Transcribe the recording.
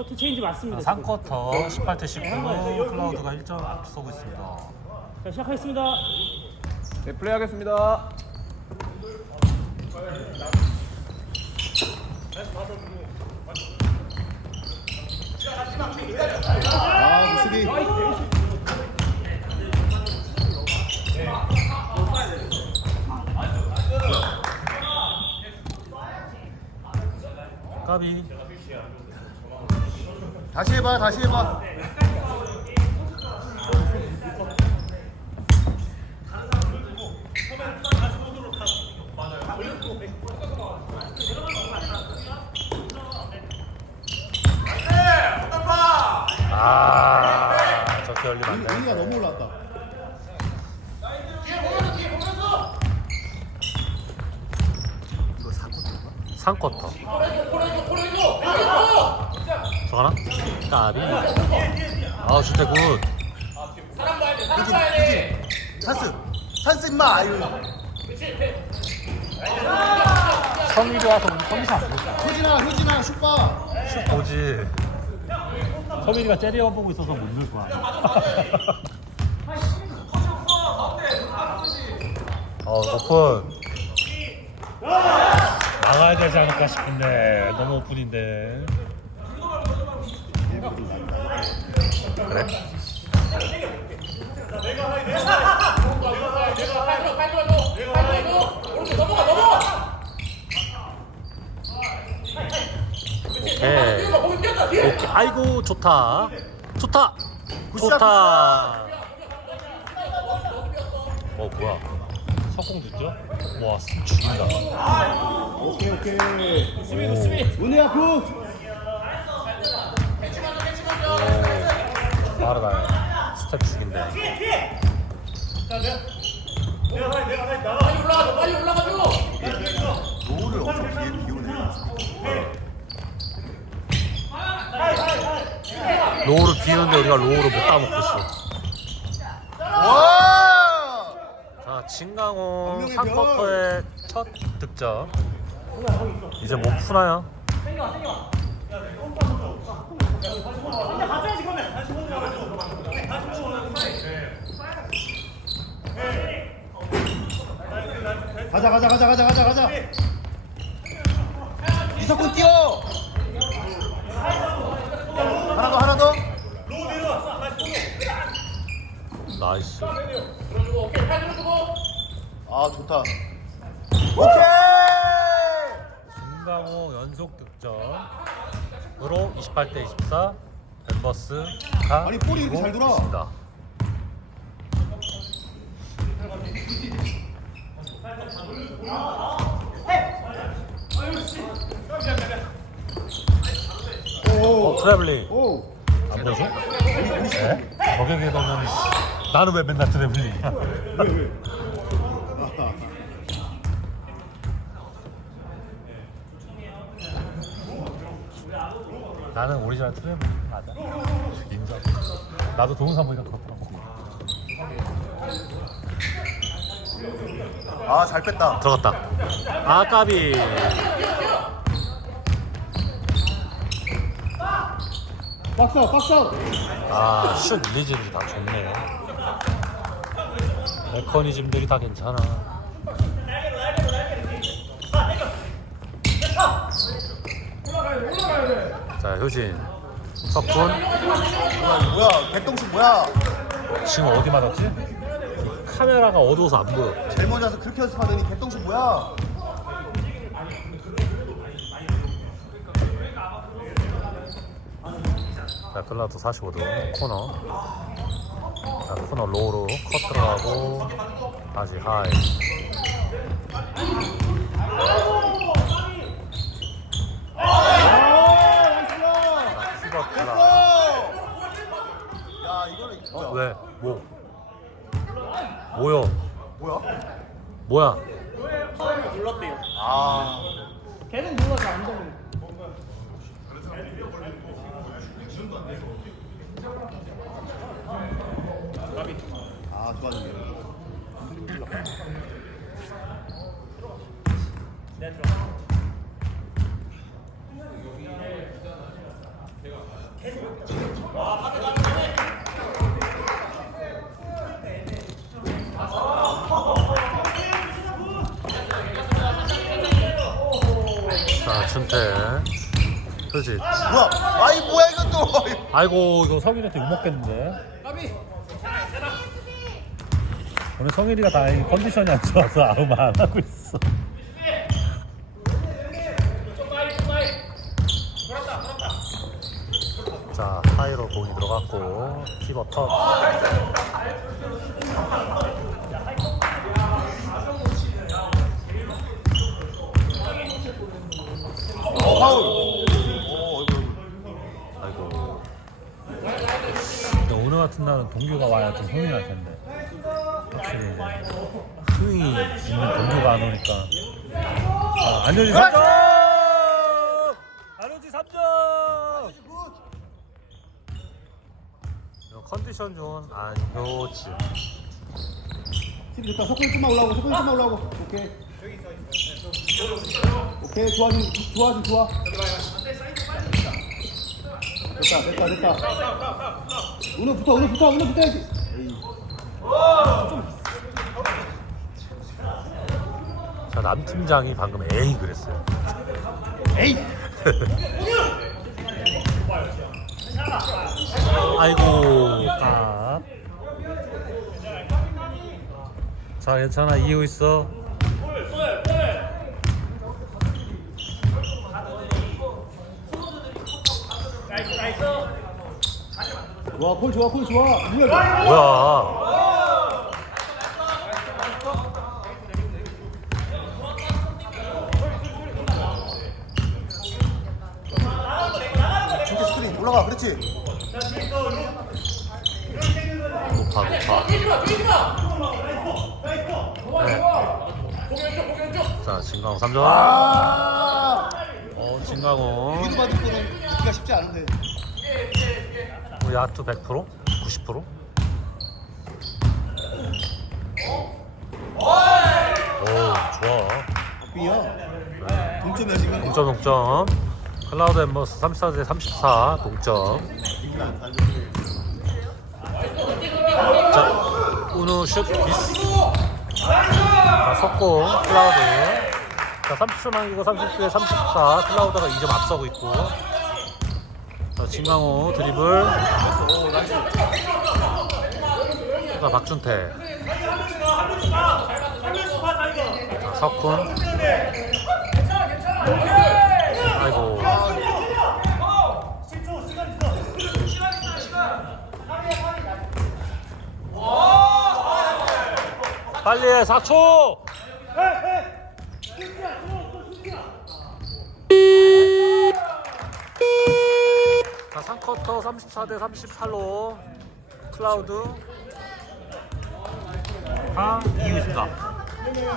코트 체인지 맞습니다. 지금. 3쿼터 18대 19로 클라우드가 1점 앞서고 있습니다. 자, 시작하겠습니다. 네, 플레이하겠습니다. 아, 무수비. 까비 다시 해봐, 다시 해봐. 아 저렇게 열리면 안 돼. 우리가 너무 올랐다. 이거 4쿼터인가? 3쿼터 저거나? 까비 아 주태 굿 효진, 효진. 찬스. 찬스 임마. 아유. 성일이 와서 오늘 컨디션 안 좋다 효진아, 효진아, 슛봐. 슛 보지 성일이가 째려 보고 있어서 못 넣을 거야 어 오픈 나가야 되지 않을까 싶은데 너무 오픈인데 그래? 오케이. 오케이. 아이고 좋다. 좋다. 좋다. 어 뭐야? 석공 듣죠? 와숨 죽인다. 오케이, 오케이. 오. 은혜야, 굿. 빠르다 스텝 죽인데 노를 엄청 뒤에 비우네. 로우를 비우는데 우리가 로우를 못 따먹고 있어 와! 자 진강호 분명히 3쿼터의 첫 득점 이제 못 푸나요? 가자, 가자, 가자, 가자, 가자, 가자. 이석훈 뛰어. 하나 더, 하나 더. 나이스 아, 좋다. 오케이. 진강호 연속 득점 으로 28대 24 벤버스가 아니, 볼이 이렇게 잘 돌아. 있습니다. 오. 어 트래블링 오. 안 보여줘? 네? 저격에 넣으면 나는 왜 맨날 트래블링이야 왜, 왜? 나는 오리지널 트래블링 맞아. 인정. 나도 동영상 보니까 그렇더라고. 아, 잘 뺐다. 들어갔다. 아 까비. 박사, 박사. 아슛 리즈들이 다 좋네. 메커니즘들이 다 괜찮아 자 효진 석훈 뭐야, 뭐야? 백동식 뭐야? 지금 어디 맞았지? 카메라가 어두워서 안 보여 제일 먼저 와서 그렇게 연습하더니 백동식 뭐야? 자, 클라우드 45도 코너. 자, 코너 로우로 컷 들어가고 다시 하이. 아, 나이스야. 자, 큐버 됐어. 클라. 야, 이거는 뭐야? 어, 왜? 뭐? 뭐요? 뭐야? 뭐야? 눌렀대요. 아, 계속 눌러서 안 되는. 아, 좋아졌네. 네, 들어. 자, 준태. 그지? 뭐야? 아이 뭐야 이건 또. 아이고, 이거 성일이한테 욕먹겠는데. 오늘 성일이가 다행히 컨디션이 안 좋아서 아무 말 안 하고 있어. 자, 하이로 공이 들어갔고, 키버 턴. 파울. 오. 아이고. 근데 오늘 같은 날은 동규가 와야 좀 흥이 날 텐데. 확실히 흥이 있는 동규가 안 오니까. 아, 안효지 3점! 안효지 3점! 이거 컨디션 좋은 안효지. 팀 좋다. 석훈이 좀만 올라오고 석훈이 좀만 올라오고. 오케이. 오케이 좋아 좀 좋아 좀 좋아. 됐다 됐다 됐다. 오늘 붙어 오늘 붙어 오늘 붙어야지. 자, 남 팀장이 방금 에이 그랬어요. 에이. 아이고, 아. 자, 괜찮아. 이기고 있어. 좋아 콜 좋아 콜 좋아. 뭐야? 뭐야? 중계 스크린 올라가 그렇지. 높아, 높아. 네. 자, 진강호 3점. 아. 어, 진강호. 위로 받을 거는 기가 쉽지 않은데. 야투 100%? 90%? 오, 좋아. 비야. 동점이야 지금. 동점 동점. 클라우드 엠버스 34대 34 동점. 자, 우누 슛 미스. 자, 속공 클라우드. 자, 30초 남기고 39대 34. 클라우드가 2점 앞서고 있고. 자, 진강호 드리블. 자, 박준태. 자, 석훈. 아이고. 빨리 해, 4초! 자, 3쿼터 34대 38로 클라우드 다 이기고 있습니다.